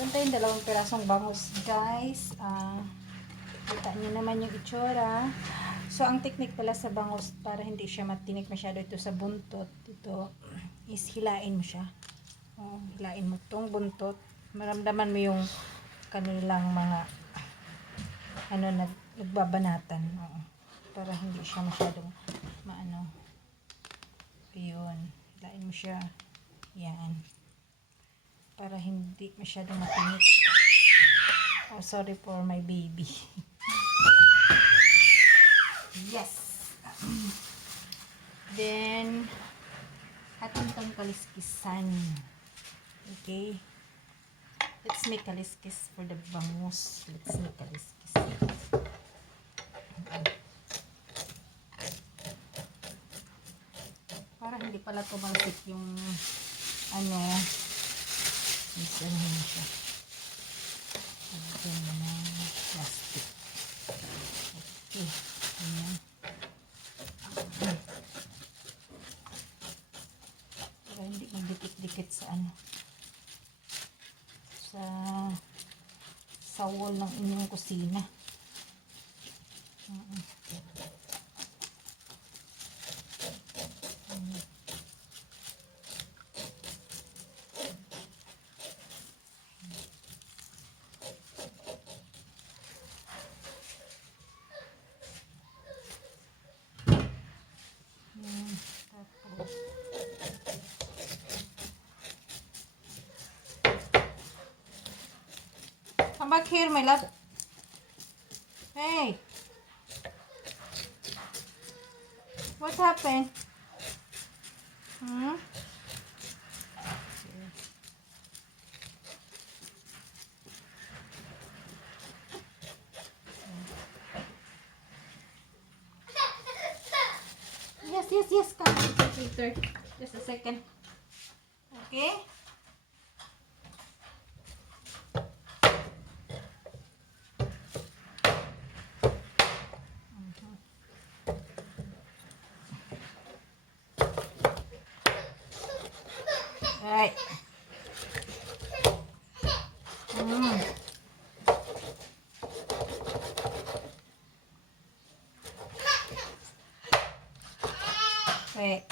Ganito yung dalawang pirasong bangus, guys. Kita nyo naman yung itsura. So, ang technique pala sa bangus, para hindi siya matinik masyado ito sa buntot, ito is hilain mo siya. Hilain mo tong buntot. Maramdaman mo yung kanilang mga nagbabanatan. Para hindi siya masyadong maano. Ayun. Hilain mo siya. Yan. Para hindi masyadong matinik. Oh, sorry for my baby. Yes. Then, atin itong kaliskisan. Okay. Let's make kaliskis for the bangus. Let's make kaliskis. Para hindi pala tumalsik yung isa na siya. Lagyan mo ng plastic. Okay. Ayan. Para hindi magdikit-dikit sa wall ng inyong kusina. Come back here, my love. Hey. What happened? Yes. Come. Later. Just a second. Okay. Right. Wait.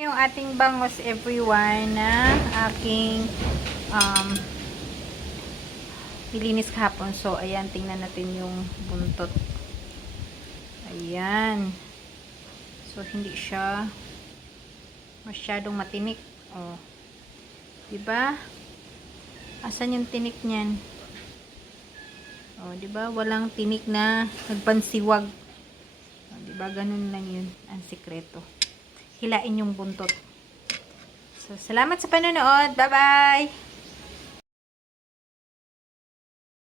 Yung ating bangus, everyone, na aking nilinis kahapon. So, ayan, tingnan natin yung buntot. Ayan. So, hindi siya masyadong matinik. Oh. Diba? Asan yung tinik niyan? Oh, diba? Walang tinik na nagpansiwag. Oh, diba? Ganun lang yun. Ang sikreto. Hilain yung buntot. So, salamat sa panonood. Bye-bye!